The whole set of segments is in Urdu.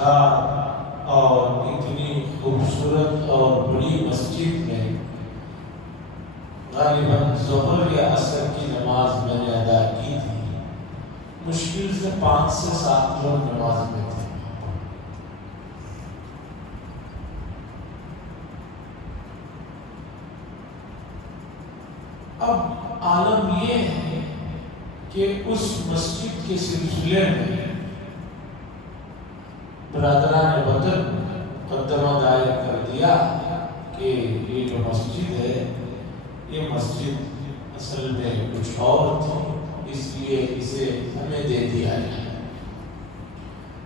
اور اتنی خوبصورت اور بڑی مسجد میں غالباً ظہر یا عصر کی نماز میں نے ادا کی تھی. مشکل سے 5 سے 7 لوگ نماز میں تھے. اب عالم یہ ہے کہ اس مسجد کے سلسلے میں برادران وطن مقدمہ دائر کر دیا کہ یہ جو مسجد ہے یہ مسجد اصل میں کچھ اور تھی، اس لیے اسے ہمیں دے دیا جائے.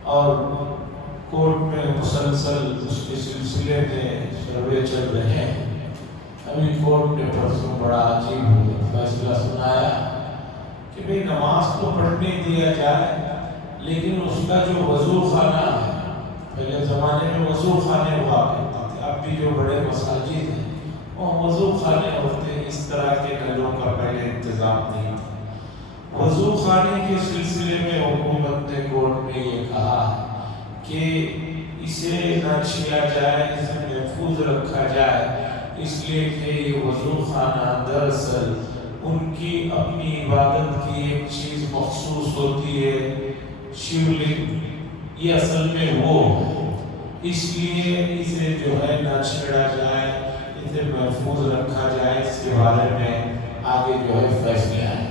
اور کورٹ میں مسلسل اس کے سلسلے میں سروے چل رہے ہیں. ابھی کورٹ نے پرسوں بڑا عجیب فیصلہ سنایا کہ بھئی نماز تو پڑھنے دیا جائے، لیکن اس کا جو وضو خانہ ہے، پہلے زمانے میں وضو خانے ہوا کرتے تھے، اب بھی جو بڑے مساجد ہیں وہ وضو خانے ہوتے ہیں، اس طرح کے نلوں کا پہلے انتظام نہیں تھا. وضو خانے کے سلسلے میں حکومت نے کورٹ میں یہ کہا کہ اسے نہ چھیا جائے، اسے محفوظ رکھا جائے، اس لیے کہ یہ وضو خانہ دراصل ان کی اپنی عبادت کی ایک چیز مخصوص ہوتی ہے، شیولنگ، یہ اصل میں وہ ہے، اس لیے اسے جو ہے نہ چھیڑا جائے، اسے محفوظ رکھا جائے. اس کے بارے میں آگے جو ہے فیصلے آئیں.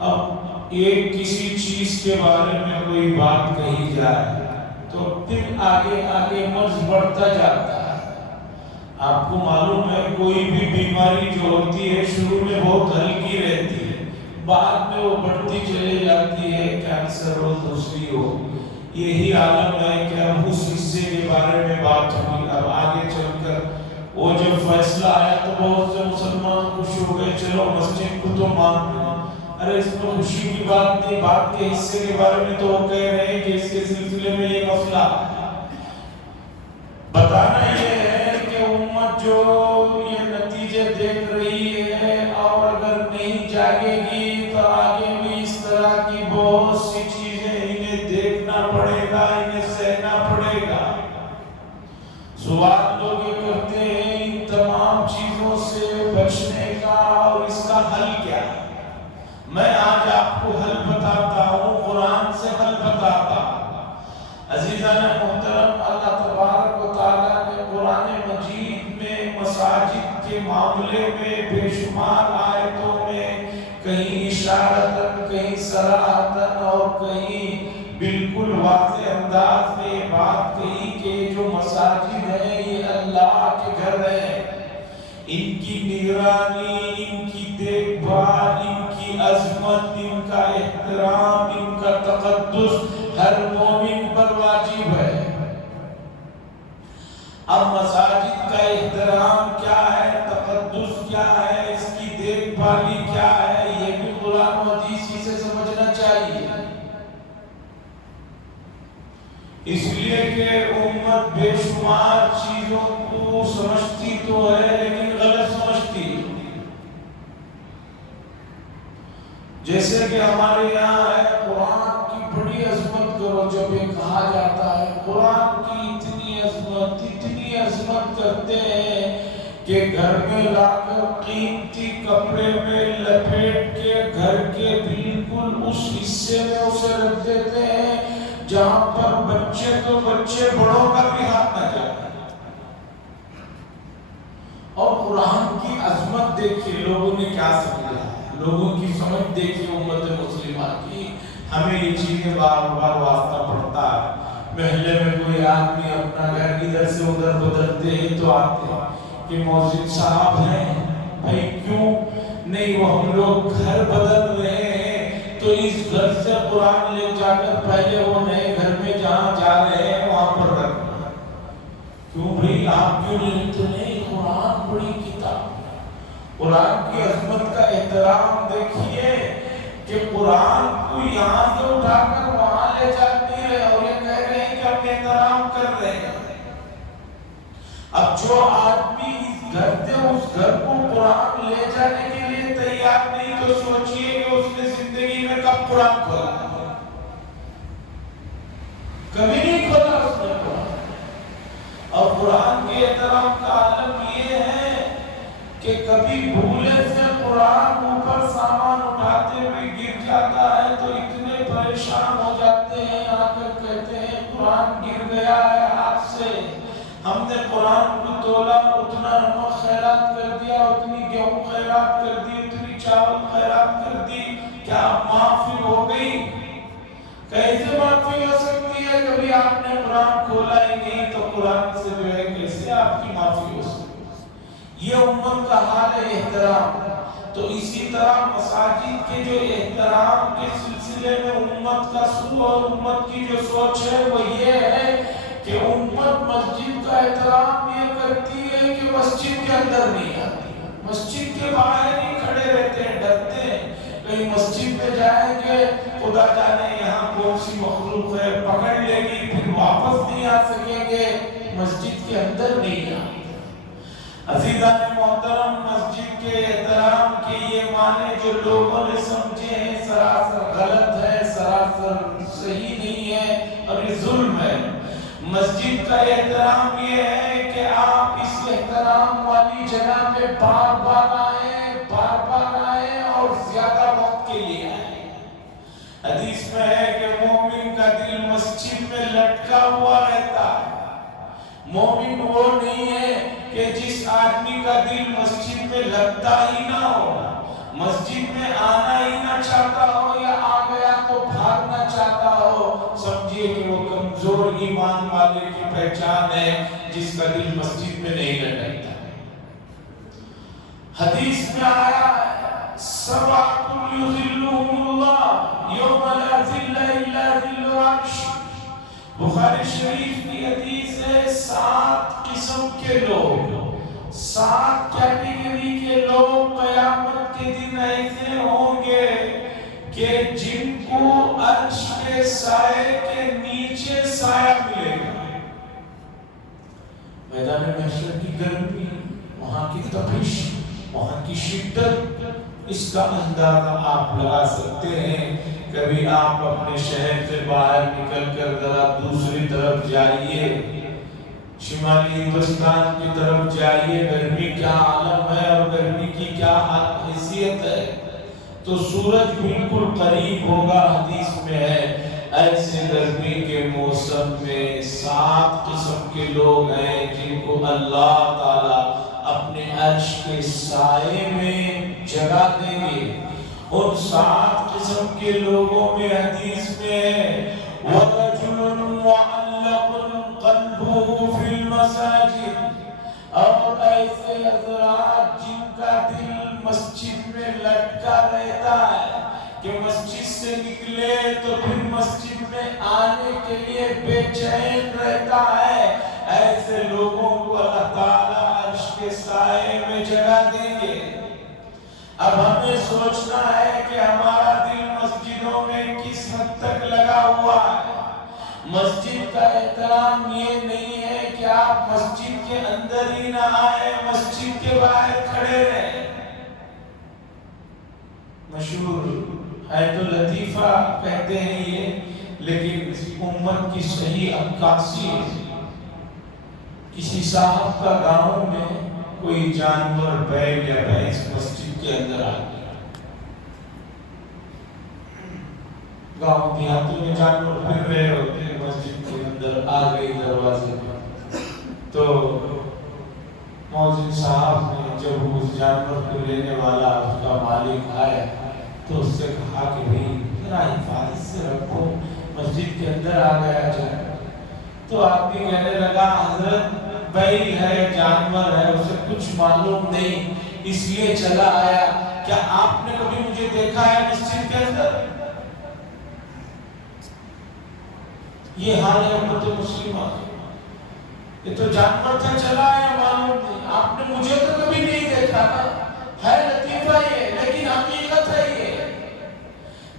اب ایک کسی چیز کے بارے میں کوئی بات کہی جائے تو پھر آگے آگے مرض بڑھتا جاتا ہے. آپ کو معلوم ہے کوئی بھی بیماری جو ہوتی ہے شروع میں بہت ہلکی رہتی ہے، بعد میں وہ بڑھتی چلی جاتی ہے، کینسر ہو دوسری ہو. یہی عالم ہے کہ اب اس حصے کے بارے میں بات ہوئی. اب آگے چل کر وہ جب فیصلہ آیا تو بہت سے مسلمان خوش ہو گئے، چلو مسجد کو تو مان لیں. ارے اس میں خوشی کی بات نہیں، بات کے حصے کے بارے میں تو وہ کہہ رہے ہیں کہ اس کے سلسلے میں یہ مسئلہ بتانا یہ ہے کہ امت جو یہ نتیجے دیکھ رہی ہے اور اگر نہیں جاگے گی تو آگے بھی اس طرح کی بہت سی چیزیں انہیں دیکھنا پڑے گا، انہیں سہنا پڑے گا. سوال لوگ یہ کرتے ہیں ان تمام چیزوں سے بچنے کا اور اس کا حل کیا ہے. میں آج آپ کو حل بتاتا ہوں، قرآن سے حل بتاتا ہوں. عزیزان محترم، اللہ تبارک و تعالیٰ نے قرآن مجید میں مساجد کے معاملے میں بے شمار آیتوں میں کہیں اشارتاً، کہیں صراحتاً اور کہیں بالکل واضح انداز میں یہ بات کہی کہ جو مساجد ہیں یہ اللہ کے گھر ہیں. ان کی نگرانی، ان کی دیکھ بھال، ان کی عظمت، ان کا احترام، ان کا تقدس ہر مومن پر واجب ہے. اب مساجد کا احترام کیا ہے، تقدس کیا ہے، اس کی دیکھ بھالی کیا ہے، یہ بھی قرآن و حدیث سے سمجھنا چاہیے. اس لیے کہ امت بے شمار چیزوں کو سمجھتی تو ہے لیکن غلط سمجھتی ہے. جیسے کہ ہمارے یہاں ہے قرآن کی بڑی عظمت کرو، جب یہ کہا جاتا ہے قرآن کی اتنی عظمت کرتے ہیں کہ گھر میں لا کر قیمتی کپڑے میں لپیٹ کے گھر کے بالکل اس حصے میں اسے رکھ دیتے ہیں جہاں پر بچے بڑوں کا بھی ہاتھ نہ جائے. اور قرآن کی عظمت دیکھیے لوگوں نے کیا سمجھا ہے، لوگوں کی سمجھ دیکھیے امت مسلمہ کی. ہمیں یہ چیزیں بار بار واسطہ پڑتا ہے. محلے میں کوئی آدمی اپنا گھر ادھر سے ادھر بدلتے ہی تو آتے ہیں کہ مؤذن صاحب ہیں. بھائی کیوں نہیں، وہ ہم لوگ گھر بدل رہے ہیں تو اس گھر سے قرآن لے جا کر پہلے وہ نئے گھر میں جہاں جا رہے ہیں وہاں پر رکھنا. کیوں بھائی آپ کیوں لیتے نہیں؟ قرآن بڑی کتاب ہے. قرآن کی عظمت کا احترام دیکھیے کہ قرآن کو یہاں سے اٹھا کر وہاں لے جاتے ہیں اور یہ کہہ رہے ہیں کہ ہم احترام کر رہے ہیں. اب جو آدمی اس گھر سے اس گھر کو قرآن لے جانے کے لیے تیار نہیں تو سوچئے کہ اس نے زندگی میں کب قرآن کھولا، کبھی نہیں کھولا اس نے قرآن. اور قرآن کے احترام کا عالم یہ ہے کہ کبھی بھولے سے قرآن اوپر سامان اٹھاتے ہوئے گر جاتا ہے تو اتنے پریشان ہو جاتے ہیں، آ کر کہتے ہیں قرآن گر گیا ہے ہاتھ سے، ہم نے قرآن کو تولا، اتنا نمک خیرات کر دیا، اتنی گیہوں خیرات کر دی، اتنی چاول خیرات کر دی، کیا معافی ہو گئی؟ کیسے معافی ہو سکتی ہے؟ کبھی آپ نے قرآن کھولا ہی نہیں تو قرآن سے جو ہے کیسے آپ کی معافی ہو سکتی؟ یہ امت کا حال ہے احترام. تو اسی طرح مساجد کے جو احترام کے سلسلے میں امت کا سلوک اور امت کی جو سوچ ہے وہ یہ ہے کہ امت مسجد کا احترام یہ کرتی ہے کہ مسجد کے اندر نہیں آتی، مسجد کے باہر ہی کھڑے رہتے ہیں، ڈرتے ہیں کہیں مسجد میں جائیں گے خدا جانے یہاں کون سی مخلوق ہے پکڑ لے گی، پھر واپس نہیں آ سکیں گے، مسجد کے اندر نہیں آتے. عزیزان محترم، مسجد کے احترام کے یہ معنی جو لوگوں نے سمجھے ہیں سراسر غلط ہے، سراسر صحیح نہیں ہے اور یہ ظلم ہے. مسجد کا احترام یہ ہے کہ آپ اس احترام والی جگہ پہ بار بار آئیں اور زیادہ وقت کے لیے آئیں. حدیث میں ہے کہ مومن کا دل مسجد میں لٹکا ہوا رہتا ہے. مومن وہ نہیں ہے کہ جس آدمی کا دل مسجد میں لگتا ہی نہ ہو، مسجد میں آنا ہی نہ چاہتا ہو یا آ گیا تو بھاگنا چاہتا ہو، سمجھیے کہ وہ کمزور ایمان والے کی پہچان ہے جس کا دل مسجد میں نہیں لگتا. حدیث میں آیا سبعۃ یظلهم اللہ یوم لا ظل الا ظل عرش. بخاری شریف کی حدیث ہے 7 قسم کے لوگ، 7 کیٹیگری کے لوگ قیامت کے دن ایسے ہوں گے کہ جن کو عرش کے سائے کے نیچے سایہ ملے گا. میدان محشر کی گرمی، وہاں کی تپش، وہاں کی شدت، اس کا اندازہ آپ لگا سکتے ہیں. کبھی آپ اپنے شہر سے باہر نکل کر ذرا دوسری طرف جائیے، شمالی ہندوستان کی طرف جائیے، گرمی کیا عالم ہے اور گرمی کی کیا حیثیت ہے. تو سورج بالکل قریب ہوگا، حدیث میں ہے. ایسے گرمی کے موسم میں 7 قسم کے لوگ ہیں جن کو اللہ تعالی اپنے عرش کے سائے میں جگہ دیں گے. ان 7 قسم کے لوگوں میں حدیث میں ہے وَرَجُلٌ مُعَلَّقٌ قَلْبُهُ فِي الْمَسَاجِدِ. اور ایسے حضرات جن کا دل مسجد میں لٹکا رہتا ہے کہ مسجد سے نکلے تو پھر مسجد میں آنے کے لیے بے چین رہتا ہے، ایسے لوگوں کو اللہ تعالیٰ عرش کے سائے میں جگہ دیں گے. اب ہمیں سوچنا ہے کہ ہمارا دل مسجدوں میں کس حد تک لگا ہوا ہے. مسجد کا احترام یہ نہیں ہے کہ آپ مسجد کے اندر ہی نہ آئے، مسجد کے باہر کھڑے رہیں. مشہور ہے تو لطیفہ کہتے ہیں یہ، لیکن اس امت کی صحیح عکاسی ہے. کسی صاحب کا گاؤں میں کوئی جانور بیل یا بھینس مسجد کے اندر آ گیا. گاؤں دیہاتوں میں جانور پھر رہے ہوتے ہیں، مسجد کے اندر آ گئی دروازے پر. تو مؤذن صاحب نے جب اس جانور کو لینے والا اس کا مالک آیا تو اس سے کہا کہ بھئی ذرا حفاظت سے رکھو، مسجد کے اندر آ گیا جائے. تو آدمی کہنے لگا حضرت بیل ہے، جانور ہے، اسے کچھ معلوم نہیں اس لیے چلا آیا. کیا آپ نے کبھی مجھے دیکھا ہے مسجد کے اندر؟ یہ حال ہے امت مسلمہ. یہ تو جانور تھا چلا آیا، معلوم نہیں. آپ نے مجھے تو کبھی نہیں دیکھا نا. ہے لطیفہ یہ، لیکن حقیقت ہے یہ.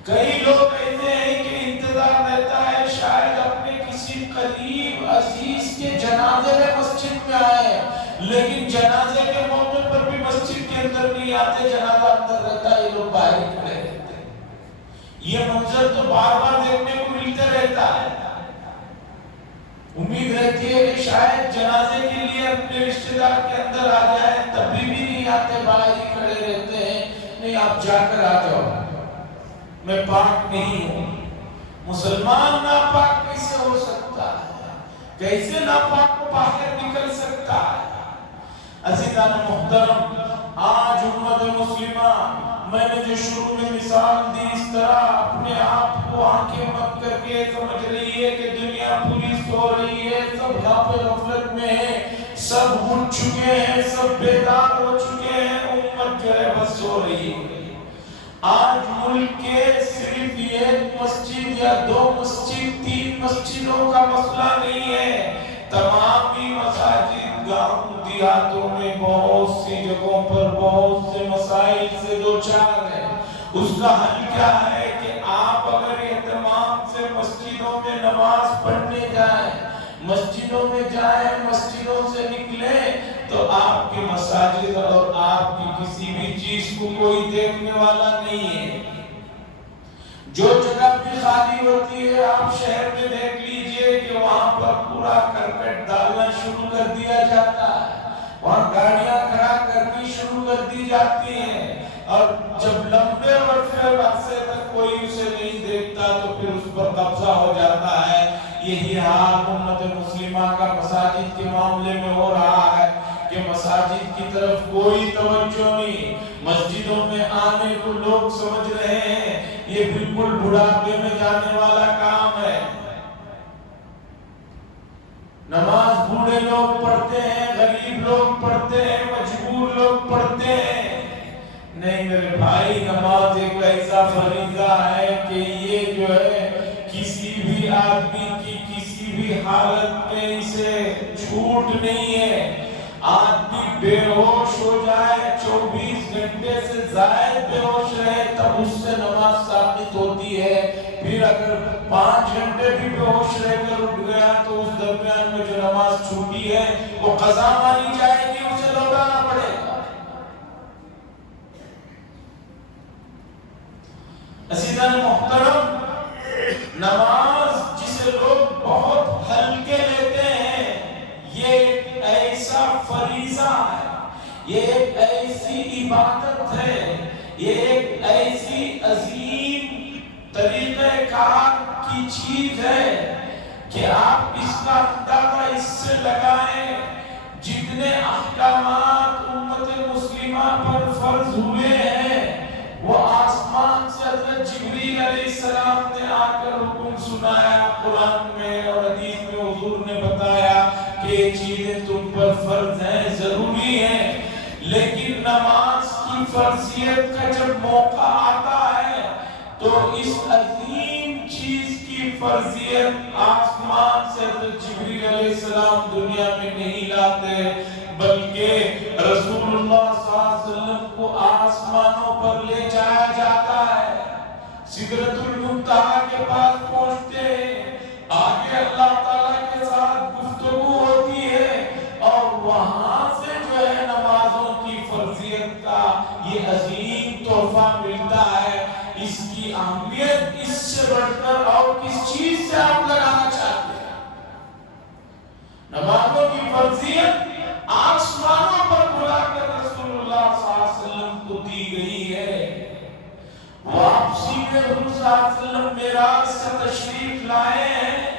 کئی لوگ ایسے ہیں کہ انتظار رہتا ہے شاید اپنے کسی قریب عزیز کے جنازے میں مسجد میں آئے، لیکن جنازے کے موقع پر بھی مسجد کے اندر نہیں آتے، جنازہ اندر رہتا ہے، یہ لوگ باہر کھڑے رہتے ہیں. یہ منظر تو بار بار دیکھنے کو ملتا رہتا ہے. شاید جنازے کے لیے اپنے رشتہ دار کے اندر آ جائے تب بھی نہیں آتے، باہر ہی کھڑے رہتے ہیں، نہیں آپ جا کر آ جاؤ، میں پاک نہیں ہوں۔ مسلمان ناپاک کیسے ہو سکتا ہے؟ کیسے ناپاک کو باہر نکل سکتا ہے؟ عزیزان محترم، آج امت مسلمہ، میں نے جو شروع میں مثال دی، اس طرح اپنے آپ کو آنکھیں بند کر کے سمجھ رہی ہے کہ دنیا پوری سو رہی ہے، سب غافل غفلت میں ہیں، سب اٹھ چکے ہیں، سب بیدار ہو چکے ہیں، امت جو ہے بس سو رہی ہے۔ آج ملک کے صرف ایک مسجد یا دو مسجد، تین مسجدوں کا مسئلہ نہیں ہے، تمامی مساجد گاؤں دیہاتوں میں بہت سی جگہوں پر بہت سے مسائل سے دوچار ہے۔ اس کا حل کیا ہے کہ آپ اگر اہتمام سے مسجدوں میں نماز پڑھنے جائیں، مسجدوں میں جائیں، مسجدوں سے نکلیں، تو آپ کی مساجد اور آپ کی کسی بھی چیز کو کوئی دیکھنے والا نہیں ہے۔ جو جگہ بھی خالی ہوتی ہے، آپ شہر میں دیکھ لیجئے کہ وہاں پر پورا کرکٹ ڈالنا شروع کر دیا جاتا ہے، وہاں گاڑیاں کھڑا کرنی شروع کر دی جاتی ہیں، اور جب لمبے عرصے تک کوئی اسے نہیں دیکھتا تو پھر اس پر قبضہ ہو جاتا ہے۔ یہی حال امت مسلمہ کا مساجد کے معاملے میں ہو رہا ہے کہ مساجد کی طرف کوئی توجہ نہیں، مسجدوں میں آنے کو لوگ سمجھ رہے ہیں یہ بالکل بڑھاپے میں جانے والا کام ہے۔ نماز بوڑھے لوگ پڑھتے ہیں، غریب لوگ پڑھتے ہیں، مجبور لوگ پڑھتے ہیں۔ نہیں میرے بھائی، نماز ایک ایسا فریضہ ہے کہ یہ جو ہے کسی بھی آدمی کی کسی بھی حالت میں اسے چھوٹ نہیں ہے۔ آدمی بے ہوش ہو جائے، 24 گھنٹے سے زائد بے ہوش رہے تب اس سے نماز ثابت ہوتی ہے، پھر اگر 5 گھنٹے بھی بے ہوش رہ کر اٹھ گیا تو اس درمیان میں جو نماز چھوٹی ہے وہ قضا مانی جائے گی، اسے لوٹانا پڑے گا۔ عزیزان محترم، نماز جسے لوگ بہت ہلکے لیتے ہیں، یہ ایک ایسا فریضہ ہے، یہ ایک ایسی عبادت ہے، یہ ایک ایسی عظیم طریقہ کار کی چیز ہے کہ آپ اس کا اندازہ اس سے لگائیں جتنے احکامات امت مسلمہ پر فرض ہوئے ہیں وہ آسمان سے حضرت جبریل علیہ السلام نے آ کر حکم سنایا، قرآن میں اور حدیث میں حضور نے بتایا کہ یہ چیزیں تم پر فرض ہیں، ضروری ہیں، لیکن نماز کی فرضیت کا جب موقع آتا ہے تو اس عظیم چیز کی فرضیت آسمان سے حضرت جبریل علیہ السلام دنیا میں نہیں لاتے، بلکہ رسول اللہ صلی اللہ علیہ وسلم کو آسمانوں پر لے جایا جاتا ہے، سدرۃ المنتہا کے پاس پہنچتے ہیں، آگے اللہ تعالیٰ کے ساتھ گفتگو ہوتی ہے، اور وہاں سے جو ہے نمازوں کی فرضیت کا یہ عظیم تحفہ ملتا ہے۔ اس کی اہمیت اس سے بڑھ کر اور کس چیز سے آپ لگانا چاہتے ہیں؟ نمازوں کی فرضیت آسمانوں پر بلا کر رسول اللہ صلی اللہ علیہ وسلم کو دی گئی ہے۔ واپسی میں حضور صلی اللہ علیہ وسلم معراج سے تشریف لائے ہیں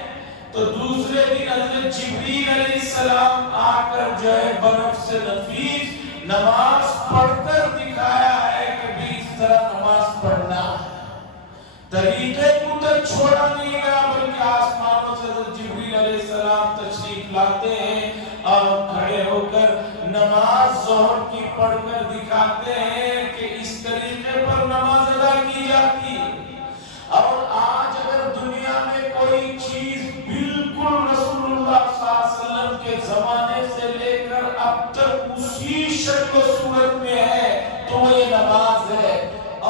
تو دوسرے دن حضرت جبریل علیہ السلام آ کر جو ہے بنفس نفیس نماز پڑھ کر دکھایا ہے کہ بھی اس طرح نماز پڑھنا ہے۔ طریقے کو تو چھوڑا نہیں گیا، بلکہ آسمانوں سے حضرت جبریل علیہ السلام تشریف لاتے ہیں اور کھڑے ہو کر نماز ظہر کی پڑھ کر دکھاتے ہیں کہ اس طریقے پر نماز ادا کی جاتی ہے۔ اور آج اگر دنیا میں کوئی چیز بالکل رسول اللہ صلی اللہ علیہ وسلم کے زمانے سے لے کر اب تک اسی شکل و صورت میں ہے تو وہ یہ نماز ہے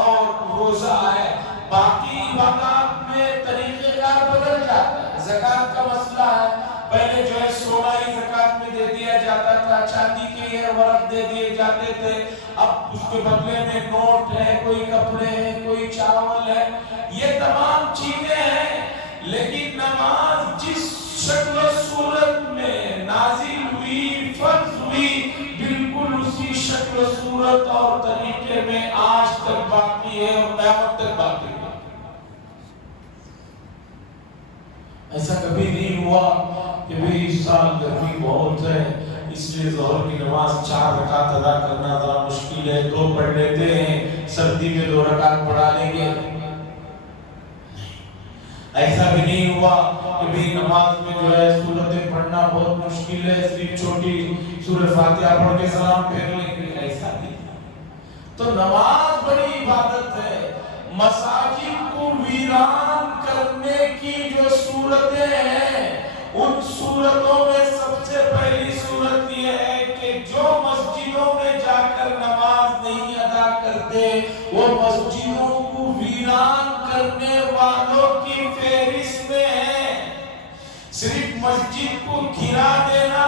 اور روزہ ہے۔ باقی عبادات میں طریقہ کار بدل جاتا ہے۔ زکوٰۃ کا مسئلہ ہے، پہلے جو ہے سونا ہی زکوٰۃ میں دے دیا جاتا تھا، چاندی کے یہ ورق دے دیے جاتے تھے، اب اس کے بدلے میں نوٹ ہے، کوئی کپڑے ہیں، کوئی چاول ہے، یہ تمام چیزیں ہیں، لیکن نماز جس شکل و صورت میں نازل ہوئی، فرض ہوئی، بالکل اسی شکل صورت اور طریقے میں آج تک باقی ہے اور قیامت تک باقی ہے۔ ایسا کبھی نہیں ہوا کہ بھئی اس سال گرمی بہت ہے اس لیے ظہر کی نماز 4 رکعت ادا کرنا ذرا مشکل ہے، 2 پڑھ لیتے ہیں، سردی میں 2 رکعت پڑھا لیں گے۔ ایسا بھی نہیں ہوا کہ بھئی نماز میں جو ہے سورتیں پڑھنا بہت مشکل ہے، صرف چھوٹی سورہ فاتحہ پڑھ کے سلام پھیر لیں گے، ایسا نہیں۔ تو نماز بڑی عبادت ہے۔ مساجد کو ویران کرنے کی جو صورتیں ہیں، ان صورتوں میں سب سے پہلی صورت یہ ہے کہ جو مسجدوں میں جا کر نماز نہیں ادا کرتے وہ مسجدوں کو ویران کرنے والوں کی فہرست میں ہیں۔ صرف مسجد کو گرا دینا،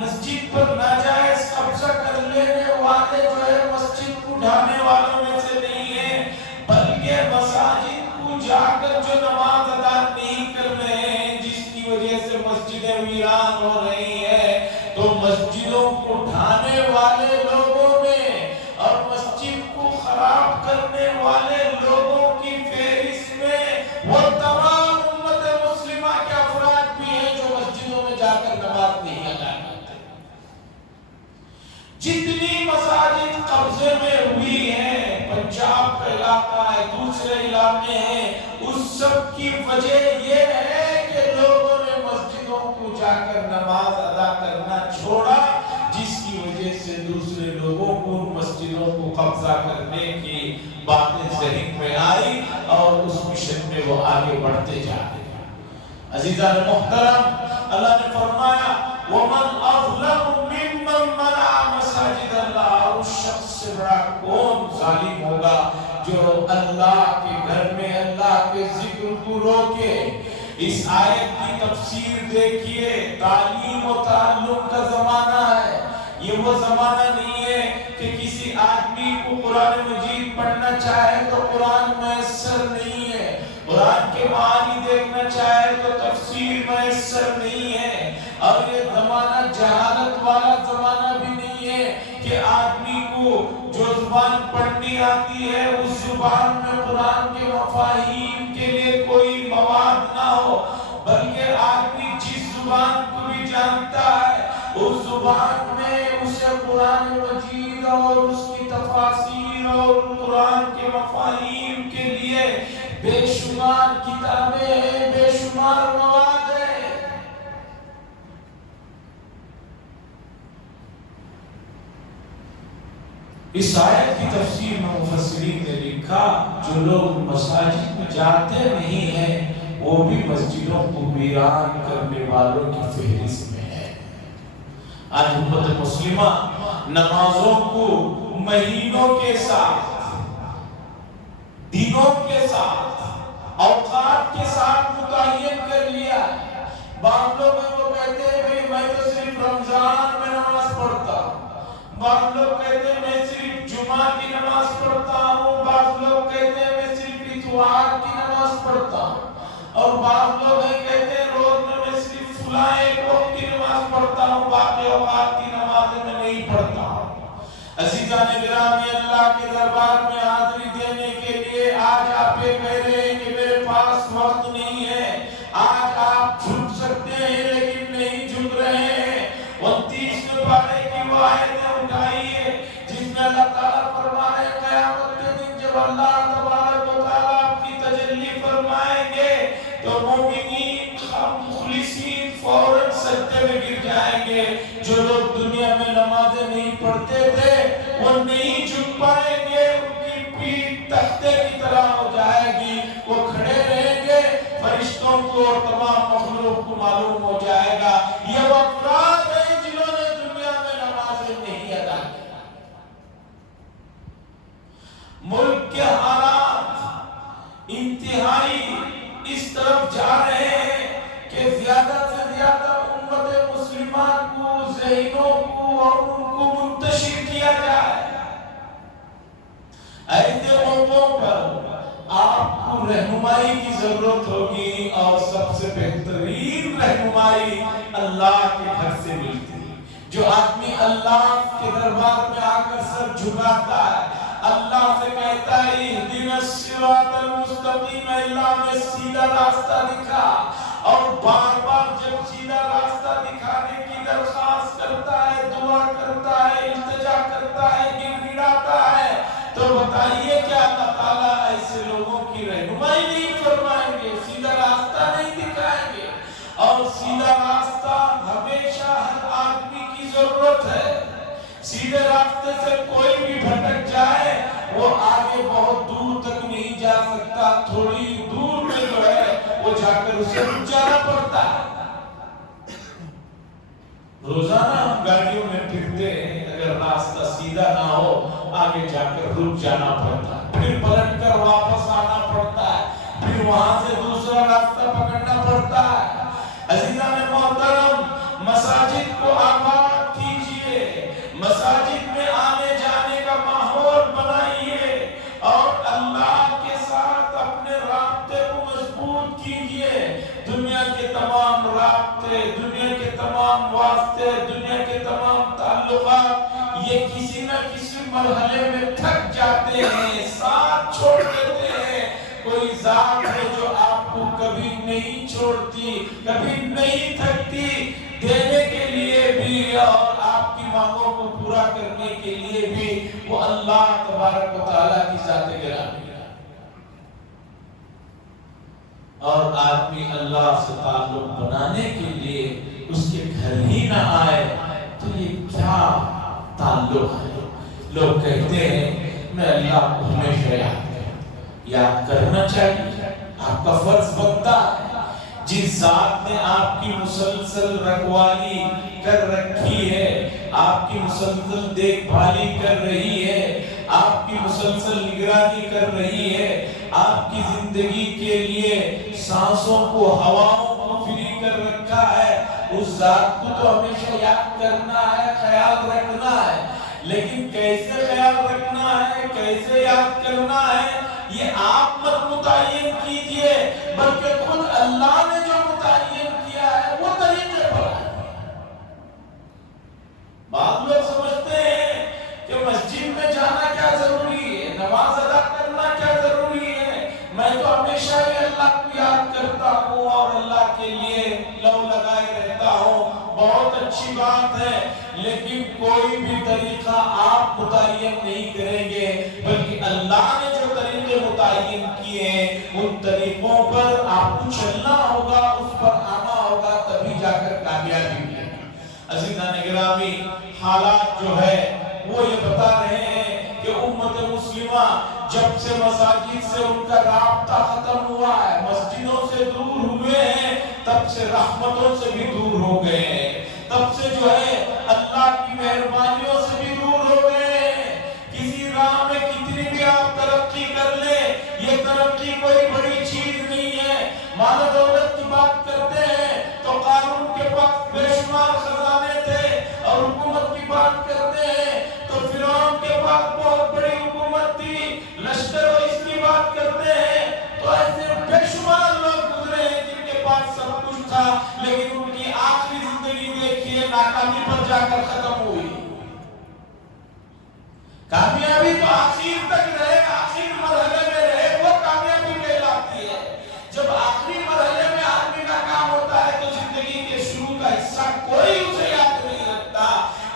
مسجد پر ناجائز قبضہ کر لینے والے جو ہے مسجد کو ڈھانے والوں میں سے نہیں ہیں، بلکہ مساجد کو جا کر جو نماز ادا نہیں کر رہے ہیں، جس کی وجہ سے مسجدیں ویران ہو رہی ہیں، تو مسجدوں کو ڈھانے والے لوگوں میں اور مسجد کو خراب کرنے والے لوگوں کی فہرست میں وہ تمام امت مسلمہ کے افراد بھی ہیں جو مسجدوں میں جا کر نماز نہیں ادا کرتے۔ جتنی مساجد قبضے میں ہوئی ہیں، پنجاب کا علاقہ ہے، دوسرے علاقے ہیں، اس سب کی وجہ یہ ہے کہ لوگوں نے مسجدوں کو جا کر نماز ادا کرنا چھوڑا، جس کی وجہ سے دوسرے لوگوں کو مسجدوں کو قبضہ کرنے کی باتیں ذہن میں آئی اور اس مشن میں وہ آگے بڑھتے جا رہے ہیں۔ عزیزان محترم، اللہ نے فرمایا وَمَنْ أَظْلَمُ مِمَّنْ مَنَعَ مَسَاجِدَ اللَّهِ، اور اس شخص سے بڑا کون ظالم ہوگا جو اللہ کے گھر میں اللہ کے ذکر کو روکے۔ اس آیت کی تفسیر دیکھیے، تعلیم و تعلم کا زمانہ ہے، یہ وہ زمانہ نہیں ہے کہ کسی آدمی کو قرآن مجید پڑھنا چاہے تو قرآن میسر نہیں ہے، قرآن کے معانی دیکھنا چاہے تو تفسیر میسر نہیں ہے، اور یہ زمانہ جہالت والا زمانہ بھی نہیں ہے کہ آدمی کو جو زبان پڑھنی آتی ہے اس زبان میں قرآن کے مفاہیم کے لیے کوئی مواد نہ ہو، بلکہ آدمی جس زبان کو بھی جانتا ہے اس زبان میں اسے قرآن مجید اور اس کی تفاسیر اور قرآن کے مفاہیم کے لیے بے شمار کتابیں، بے شمار مواد ہے۔ اس آیت کی تفسیر میں مفسرین نے لکھا جو لوگ مساجد میں جاتے نہیں ہیں وہ بھی مسجدوں کو ویران کرنے والوں کی فہرست میں ہے۔ آج امت مسلمہ نمازوں کو مہینوں کے ساتھ، دنوں کے ساتھ، اوقات کے ساتھ متعین کر لیا۔ بعض لوگ وہ کہتے ہیں بھئی میں تو صرف رمضان میں نماز پڑھتا ہوں، بعض لوگ کہتے ہیں میں صرف جمعہ کی نماز پڑھتا ہوں، بعض لوگ کہتے ہیں میں صرف اتوار کی نماز پڑھتا ہوں، اور بعض لوگ کہتے ہیں روز میں صرف فلاں ایک وقت کی نماز پڑھتا ہوں، باقی اوقات کی نمازیں میں نہیں پڑھتا ہوں۔ عزیزان گرامی، اللہ کے دربار میں حاضری دینے کے لیے آج آپ یہ کہہ رہے ہیں کہ میرے پاس وقت نہیں ہے، آج آپ جھک سکتے ہیں لیکن نہیں جھک رہے ہیں۔ 29 پارے کی وہ آیتیں اٹھائیے جس میں اللہ تعالیٰ فرما رہے ہیں قیامت کے دن جب اللہ تبارک و تعالیٰ آپ کی تجلی فرمائیں گے تو مومنین مخلصین فوراً سجدے میں گر جائیں گے۔ جو لوگ دنیا میں نمازیں نہیں پڑھتے تھے وہ نہیں جھک پائیں گے، ان کی پیٹھ تختے کی طرح ہو جائے گی، وہ کھڑے رہیں گے، فرشتوں کو اور تمام مخلوق کو معلوم ہو جائے گا یہ وہ افراد ہیں جنہوں نے دنیا میں نمازیں نہیں ادا کی۔ ملک کے حالات انتہائی اس طرف جا رہے ہیں کہ زیادہ سے زیادہ امت مسلمہ کو، ذہنوں کو اور ان کو منتشر کیا جائے۔ ایسے موقعوں پر آپ کو رہنمائی کی ضرورت ہوگی، اور سب سے بہترین رہنمائی اللہ کے گھر سے ملتی ہے۔ جو آدمی اللہ کے دربار میں آ کر سر جھکاتا ہے، اللہ سے کہتا ہے اہدنا الصراط المستقیم، اللہ میں سیدھا راستہ دکھا، اور بار بار جب سیدھا راستہ دکھانے کی درخواست کرتا ہے، دعا کرتا ہے، التجا کرتا ہے، گڑگڑاتا ہے، تو بتائیے کیا اللہ تعالیٰ ایسے لوگوں کی رہنمائی نہیں فرمائیں گے، سیدھا راستہ نہیں دکھائیں گے؟ اور سیدھا راستہ ہمیشہ ہر آدمی کی ضرورت ہے۔ سیدھے راستے سے کوئی بھی بھٹک جائے وہ آگے بہت دور تک نہیں جا سکتا، تھوڑی دور میں جو ہے وہ جا کر اسے رک جانا پڑتا ہے۔ روزانہ ہم گاڑیوں میں پھرتے ہیں، اگر راستہ سیدھا نہ ہو آگے جا کر رک جانا پڑتا ہے، پھر پلٹ کر واپس آنا پڑتا ہے، پھر وہاں سے دوسرا راستہ پکڑنا پڑتا ہے۔ عزیزان محترم، مساجد کو آباد کیجئے، مساجد میں آنے جانے کا ماحول بنائیے، اور اللہ کے ساتھ اپنے رابطے کو مضبوط کیجئے۔ دنیا کے تمام رابطے، دنیا کے تمام واسطے، دنیا کے تمام تعلقات یہ کسی نہ کسی مرحلے میں تھک جاتے ہیں، ساتھ چھوڑ دیتے ہیں۔ کوئی ذات ہے جو آپ کو کبھی نہیں چھوڑتی، کبھی نہیں تھکتی، دینے کے لیے بھی اور آپ کی مانگوں کو پورا کرنے کے لیے بھی وہ اللہ تبارک و تعالیٰ کی ذات گرامی ہے۔ اور آدمی اللہ سے تعلق بنانے کے لیے اس کے گھر ہی نہ آئے تو یہ کیا تعلق ہے؟ لوگ کہتے ہیں میں اللہ کو ہمیشہ یاد کرنا چاہیے، آپ کا فرض بنتا ہے۔ جس ذات نے آپ کی مسلسل رکھوالی کر رکھی ہے، آپ کی مسلسل دیکھ بھالی کر رہی ہے، آپ کی مسلسل نگرانی کر رہی ہے، آپ کی زندگی کے لیے سانسوں کو، ہواؤں کو فری کر رکھا ہے، اس ذات کو تو ہمیشہ یاد کرنا ہے، خیال رکھنا ہے۔ لیکن کیسے خیال رکھنا ہے، کیسے یاد کرنا ہے، یہ آپ مت متعین کیجئے، بلکہ خود اللہ نے جو متعین کیا ہے وہ طریقے پر ہے۔ بعض لوگ سمجھتے ہیں کہ مسجد میں جانا کیا ضروری ہے، نماز ادا کرنا کیا ضروری ہے، میں تو ہمیشہ ہی اللہ کو یاد کرتا ہوں اور اللہ کے لیے لو لگائے رہتا ہوں۔ بہت اچھی بات ہے، لیکن کوئی بھی طریقہ آپ متعین نہیں کریں گے، بلکہ اللہ نے جو طریقے متعین کیے ہیں ان طریقوں پر آپ کو چلنا ہوگا، اس پر آنا ہوگا، تبھی جا کر کامیابی ملے گی۔ عزیزان گرامی، حالات جو ہے وہ یہ بتا رہے ہیں کہ امت مسلمہ جب سے مساجد سے ان کا رابطہ ختم ہوا ہے، مسجدوں سے دور ہوئے ہیں، تب سے رحمتوں سے بھی دور ہو گئے ہیں، تب سے جو ہے اللہ کی مہربانیوں سے بھی دور ہو گئے ہیں۔ کسی راہ میں کتنی بھی آپ ترقی کر لیں، یہ ترقی کوئی بڑی چیز نہیں ہے۔ مال و دولت کی بات کرتے ہیں تو قارون کے پاس بے شمار خزانے تھے، اور حکومت کی بات کرتے ہیں تو فرعون کے پاس بہت بڑی حکومت تھی، لشکر و اس کی بات کرتے ہیں تو ایسے بے شمار لوگ گزرے ہیں جن کے پاس سب کچھ تھا، لیکن ان کی آخری زندگی دیکھیے ناکامی پر جا کر ختم ہوئی۔ کامیابی تو آخر تک رہے، آخر مرحلے میں رہے، وہ کامیابی کہلاتی ہے۔ جب آخری مرحلے میں آدمی کا کام ہوتا ہے تو زندگی کے شروع کا حصہ کوئی اسے یاد نہیں رکھتا۔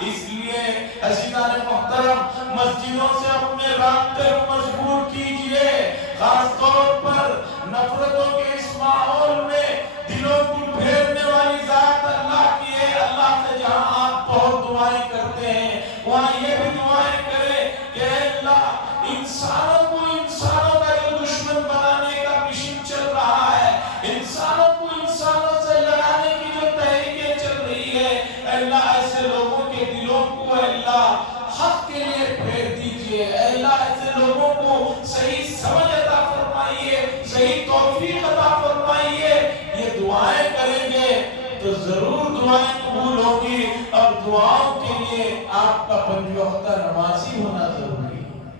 اس لیے عزیزان محترم، مسجدوں سے اپنے رابطے کو مضبوط کیجئے، خاص طور پر نفرتوں کے اس ماحول میں دلوں کو پھیرنے والی ذات اللہ کی ہے۔ اللہ سے جہاں آپ بہت دعائیں کرتے ہیں، وہاں یہ بھی دعائیں کریں کہ اے اللہ، انسانوں کو انسانوں کا جو دشمن بنانے کا مشن چل رہا ہے، انسانوں کو انسانوں سے لڑانے کی جو تحریکیں چل رہی ہے، اے اللہ ایسے لوگوں کے دلوں کو اے اللہ حق کے لیے پھیر دیجئے، اے اللہ ایسے لوگوں کو صحیح سمجھ عطا فرمائیے، صحیح توفیق عطا فرمائیے۔ یہ دعائیں کریں گے تو ضرور دعائیں قبول ہوگی، اور دعاؤں کے لیے آپ کا پنج وقتہ نمازی ہونا ضروری ہے۔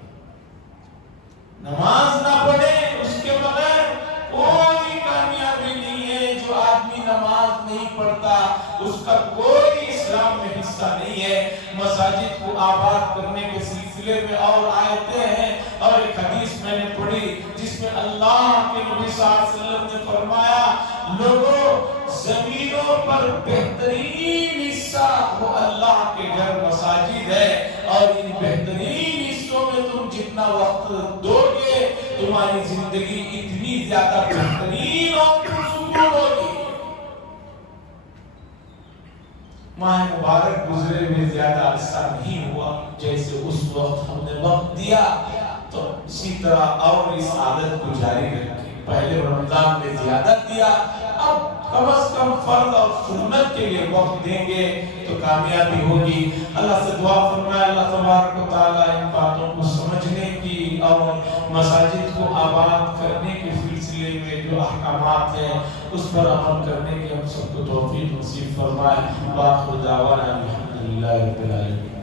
نماز نہ پڑھے اس کے بغیر کوئی کامیابی نہیں ہے۔ جو آدمی نماز نہیں پڑھتا اس کا کوئی اسلام میں حصہ نہیں ہے۔ مساجد کو آباد کرنے کے سلسلے میں اور آیتیں ہیں، اور ایک حدیث میں نے پڑھی جس میں اللہ کے نبی صلی اللہ علیہ وسلم نے فرمایا، لوگوں زمینوں پر بہترین حصہ وہ اللہ کے گھر مساجد ہے، اور ان بہترین حصوں میں تم جتنا وقت دو گے تمہاری زندگی اتنی زیادہ بہترین اور پرسکون ہوگی۔ ماہ مبارک گزرے میں زیادہ عرصہ نہیں ہوا، جیسے اس وقت ہم نے وقت دیا تو اسی طرح اور اس عادت کو جاری رکھیں۔ پہلے رمضان میں زیادہ دیا، اب کم از کم فرض اور سنت کے لیے وقت دیں گے تو کامیابی ہوگی۔ اللہ سے دعا فرمائے اللہ تبارک و تعالیٰ ان باتوں کو سمجھنے کی اور مساجد کو آباد کرنے کے سلسلے میں جو احکامات ہیں اس پر عمل کرنے کی ہم سب کو توفیق نصیب فرمائے۔ وآخر دعوانا الحمدللہ رب العالمین۔